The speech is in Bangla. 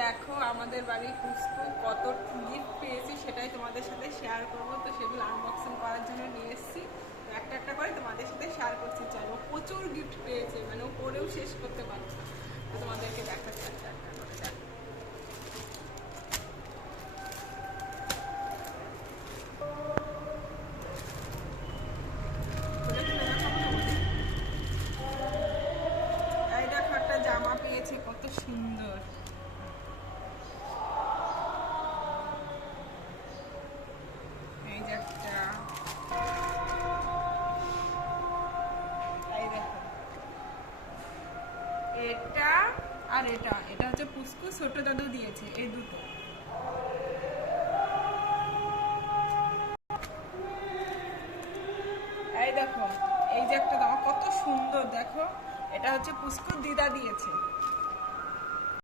দেখো আমাদের বাড়ির পুষ্কু কত গিফট পেয়েছি সেটাই তোমাদের সাথে শেয়ার করবো। তো সেগুলো আনবক্সিং করার জন্য নিয়ে এসেছি। তো একটা একটা করে তোমাদের সাথে শেয়ার করছি। চলো, প্রচুর গিফট পেয়েছে, মানে ও পরেও শেষ করতে পারছে না। তো তোমাদেরকে দেখাচ্ছি একটা একটা করে। দেখো, খুলে খুলে দেখাবো তোমাদের। এই দেখো, একটা জামা পেয়েছে, কত সুন্দর। এই যে একটা, এই দেখো এটা আর এটা, এটা হচ্ছে পুষ্কু ছোট দাদু দিয়েছে, এই দুটো। এই দেখো, এই যে একটা জামা কত সুন্দর, দেখো এটা হচ্ছে পুষ্কুর দিদা দিয়েছে।